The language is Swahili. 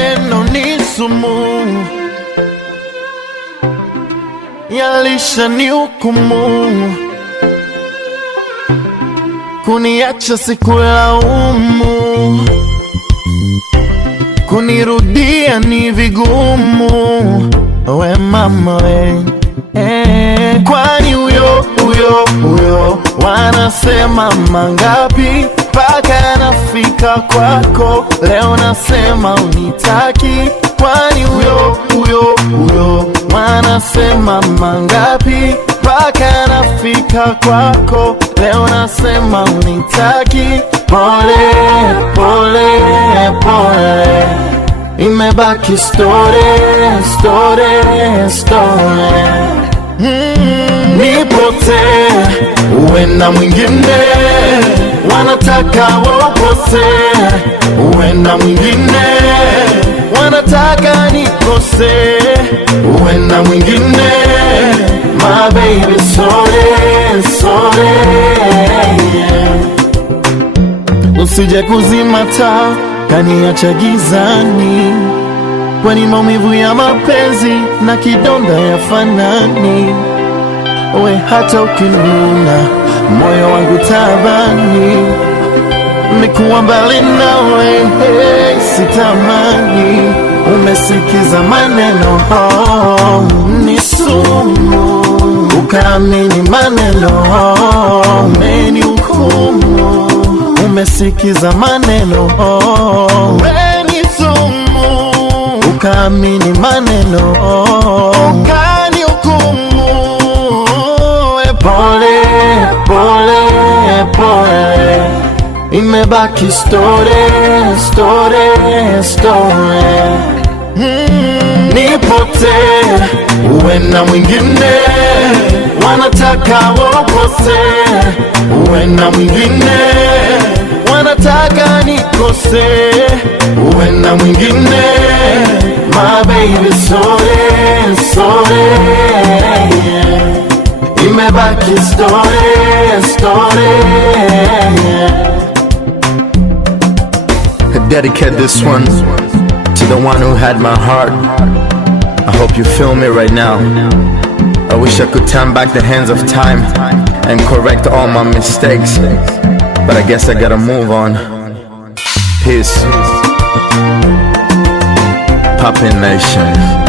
maneno ni sumu, yalisha ni hukumu, kuniacha sikulaumu, kunirudia ni vigumu. We mama we, kwani huyo wanasema mangapi mpaka nafika kwako? Leo nasema unitaki, kwani huyo wanasema mangapi mpaka nafika kwako? Leo nasema unitaki. Pole pole pole, imebaki story. Nipote uwe na mwingine, wanataka wapose. Uwe na mwingine, wanataka nikose. Uwe na mwingine, my baby, sorry. Usije kuzima taa kaniacha gizani, kwani maumivu ya mapenzi na kidonda ya fanani. We hata ukinuna moyo wangu tabani, nimekuwa mbali nawe, sitamani. Umesikiza maneno ni sumu, ukaamini maneno umenihukumu. Umesikiza maneno ni sumu, ukaamini maneno ukanihukumu. Pole pole pole, imebaki story. Nipote uwe na mwingine, wanataka wapose. Uwe na mwingine, wanataka nikose. Uwe na mwingine, my baby, sorry. Imebaki story. I dedicate this one to the one who had my heart. I hope you feel me right now. I wish I could turn back the hands of time and correct all my mistakes, but I guess I gotta move on. Peace. Poppin' Nation.